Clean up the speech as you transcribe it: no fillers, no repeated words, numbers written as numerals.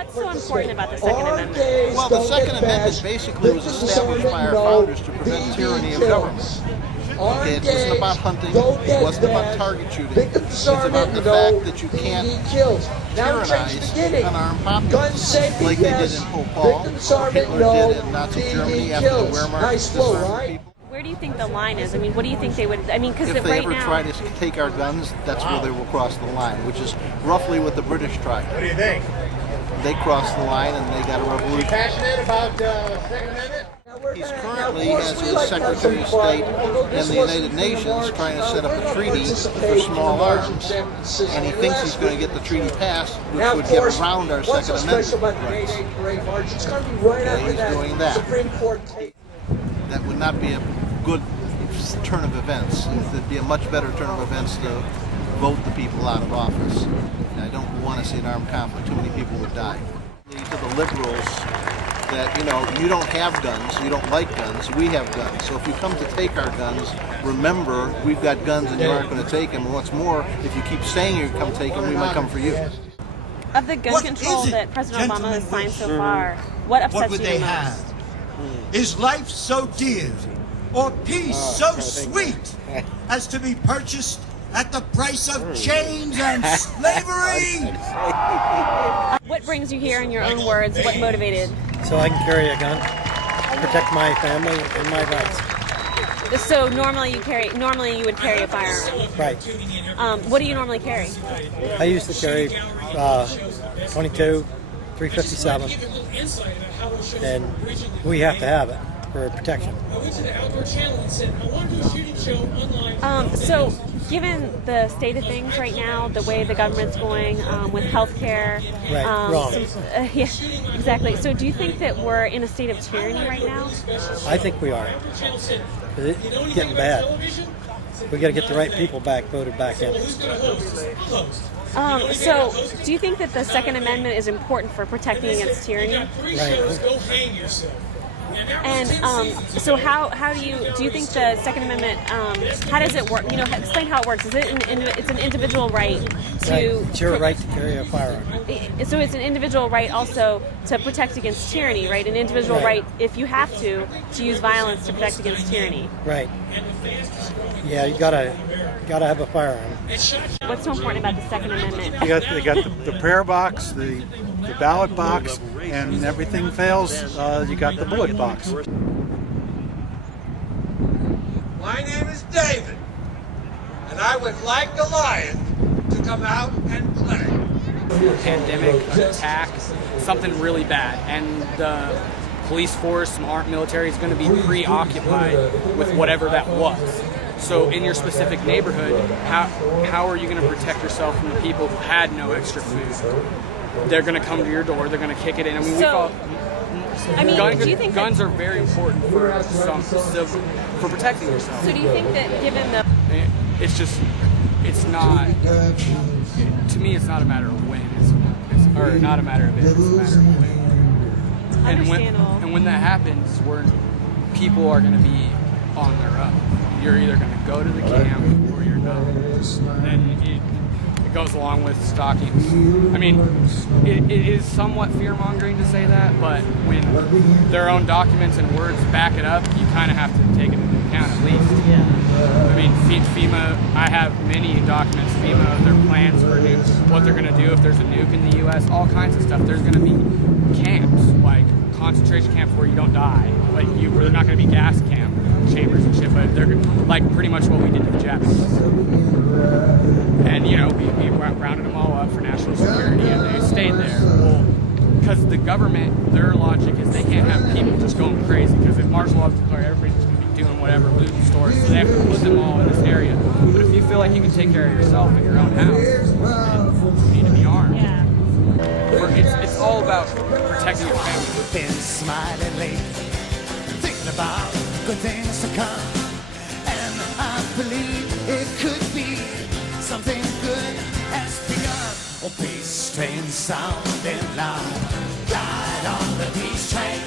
what's so important about the Second Amendment? Well, the Second Amendment basically was established by our founders to prevent tyranny of government. Okay, it wasn't about hunting, it wasn't about target shooting, it's about the fact that you can't tyrannize unarmed populace, like they did in Bhopal, or Hitler did in Nazi Germany after the Wehrmacht disarmed people. Where do you think the line is? I mean, what do you think they would, I mean, because If they right ever now... try to take our guns, that's where they will cross the line, which is roughly what the British tried. What do you think? They crossed the line and they got a revolution. Passionate about Second Amendment? He's currently, as his Secretary of State in the United Nations, trying to set up a treaty for small arms, and he thinks he's going to get the treaty passed, which would get around our Second Amendment rights. Okay, he's doing that. That would not be a good turn of events. It'd be a much better turn of events to vote the people out of office. And I don't want to see an armed conflict. Too many people would die. To the liberals, that, you know, you don't have guns, you don't like guns, we have guns. So if you come to take our guns, remember, we've got guns and you aren't going to take them. And what's more, if you keep saying you're going to come take them, we might come for you. Of the gun control that President Obama has signed so far, what upsets you the most? Is life so dear, or peace so sweet, as to be purchased at the price of chains and slavery? What brings you here, in your own words? What motivated? So I can carry a gun, protect my family and my rights. So normally you would carry a firearm. Right. What do you normally carry? I used to carry 22, 357, and we have to have it for protection. So given the state of things right now, the way the government's going with healthcare, Right, wrong. Yeah, exactly. So do you think that we're in a state of tyranny right now? I think we are. It's getting bad. We got to get the right people voted back in. So do you think that the Second Amendment is important for protecting against tyranny? Right. And so how do you think the Second Amendment, how does it work? You know, explain how it works. Is it it's an individual right to... Right. It's your right to carry a firearm. So it's an individual right also to protect against tyranny, right? An individual right, if you have to use violence to protect against tyranny. Right. Yeah, you gotta have a firearm. What's so important about the Second Amendment? They got the prayer box, the ballot box, and everything fails, you got the bullet box. My name is David, and I would like Goliath to come out and play. Pandemic, an attack, something really bad, and the police force, some armed military is going to be preoccupied with whatever that was. So in your specific neighborhood, how are you going to protect yourself from the people who had no extra food? They're going to come to your door, they're going to kick it in. I mean, do you think guns are very important for for protecting yourself? So do you think that given the... It's not, to me it's not a matter of when, or not a matter of if, it's a matter of when. Understandable. And when that happens, where people are going to be on their own. You're either going to go to the camp or you're not. And it goes along with stalking. I mean, it is somewhat fear-mongering to say that, but when their own documents and words back it up, you kind of have to take it into account at least. Yeah. I mean, FEMA, I have many documents, FEMA, their plans for nukes, what they're going to do if there's a nuke in the U.S., all kinds of stuff. There's going to be camps, like concentration camps where you don't die. Like, they're not going to be gas camp chambers and shit, but they're like pretty much what we did to the Japanese. And, you know, we rounded them all up for national security, and they stayed there. Well, because the government, their logic is they can't have people just going crazy, because if martial law is declared, everybody's just going to be doing whatever, looting stores, so they have to put them all in this area. But if you feel like you can take care of yourself in your own house, you need to be armed. Yeah. It's all about protecting your family. Been smiling lately, thinking about good things to come, and I believe it could be something good has begun. Oh, peace train sounding loud, ride on the peace train.